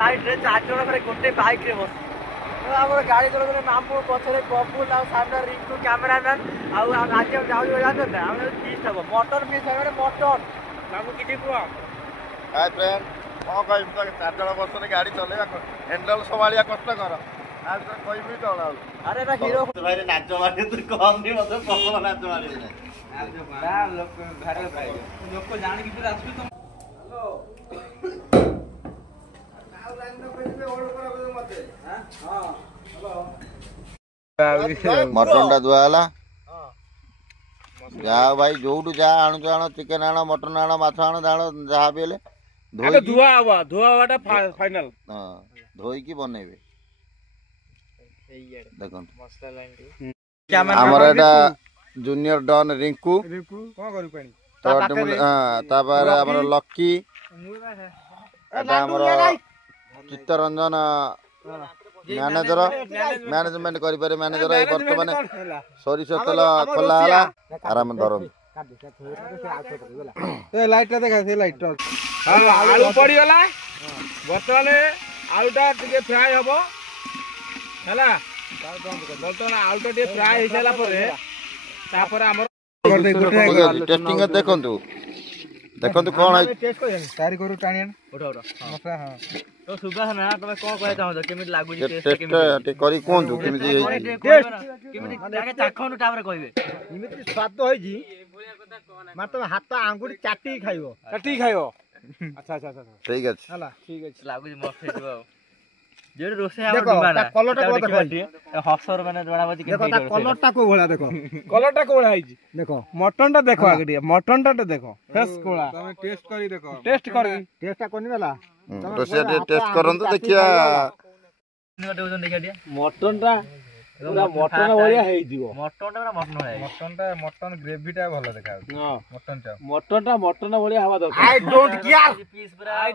side रे चार जण करे गोटे बाइक रे बस हमर गाड़ी चलाउने मामू पछरे बबुल आ सामने रिंकू कैमरामैन आ आज हम जाऊ जानो ना हम फीस्ट हबो मटन मिस है मटन मामू किछि कुआ हाय फ्रेंड को कहि तो चार जण बसने गाड़ी चलेगा हैंडल संभालिया कष्ट कर आज तो कोई भी तो अरे ना हीरो भाई रे नाच मारे तू कम नहीं मत पकड़ नाच मारे ना लोग घर भाई लोग को जान की फिर आसबी तो मटन टा दुआला जा भाई जोटू जा आणु आण चिकन आण मटन आण माछ आण जहाँ भी हेले धुआवाटा फाइनल हां धोई की बनेबे देखन हमर एटा जूनियर डॉन रिंकू कोन करू पानी ता पर हमर लक्की एटा हमर चित्तरंजन मैनेजर मैनेजमेंट करि पारे मैनेजर ए वर्तमान सरिष तेल खोला हला आराम धरन ए लाइट देखा से लाइट हां आलू पड़ी गला वर्तमान आलूटा टिके फ्राई हबो हला वर्तमान आलूटा टिके फ्राई हे साला परे तापर हमर टेस्टिंग देखंतु देखंतु कोन है टेस्ट कर तारी करू टाणियन उठा उठा मसा हां तो सुबह ना तुम कोन कहै चाहो केमित लागु टेस्ट टेस्ट करी कोन केमित टेस्ट केमित जाके चाखनु तापर कहबे इमित स्वाद होई जी मात्र हाथ आंगुठी चाटी खाइबो अच्छा अच्छा अच्छा ठीक अछि हला ठीक अछि लागु मस्त हेतबो जेड रोसे हमर डिमांड कलरटा को देखो हसर माने जणा बजी के देखो कलरटा को भला देखो कलरटा को भला आइजी देखो मटन टा देखो आगे मटन टा देखो फ्रेश कोला तुम टेस्ट करी देखो टेस्ट कोनी वाला रोसे टेस्ट करन तो देखिया मटन टा पूरा मटन भलिया हेइ दियो मटन टा पूरा मटन ग्रेवी टा भलो देखा हां मटन भलिया हवा दो आई डोंट केयर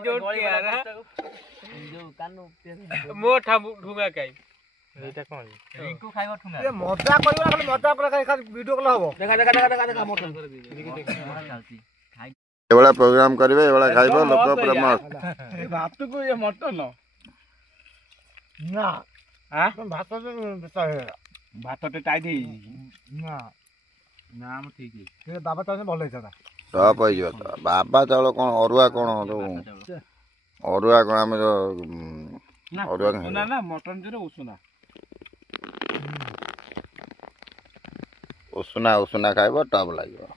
जो कानु मो ठुंगा काई एटा कोन रिंकू खाइबो ठुंगा ए मजा करियो खाली मजा कर खाली वीडियो कल हबो देखा मटन चलती खाइ एवला प्रोग्राम करबे एवला खाइबो लोक पूरा मस्त ए भात को ये मटन ना हां भात तो भात टे टाइट हे ना ना हम ठीक है बाबा तो भलो हेता सब होई जतो बाबा चावल कोन अरुआ कोन अरुआ कोन हम जो अरुआ ना ना मटन जे उसुना खाइबो टब लागिबो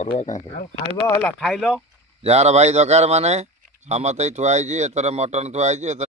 अरुआ कां खाइबो हला खाइलो जार भाई दरकार माने समतई थुआई जी एतर मटन थुआई जी